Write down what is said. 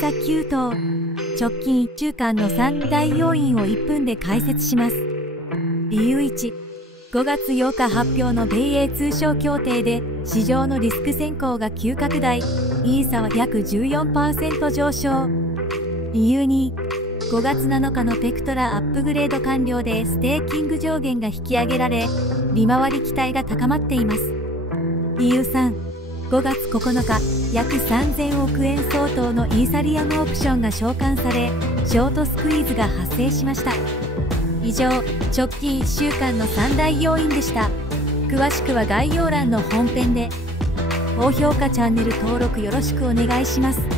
サ急騰。直近1週間の3大要因を1分で解説します。理由1、5月8日発表の米英通商協定で市場のリスク先行が急拡大、イーサは約 14% 上昇。理由2、5月7日のペクトラアップグレード完了でステーキング上限が引き上げられ、利回り期待が高まっています。理由3、5月9日、約3000億円相当のイーサリアムオプションが償還され、ショートスクイーズが発生しました。以上、直近1週間の3大要因でした。詳しくは概要欄の本編で。高評価チャンネル登録よろしくお願いします。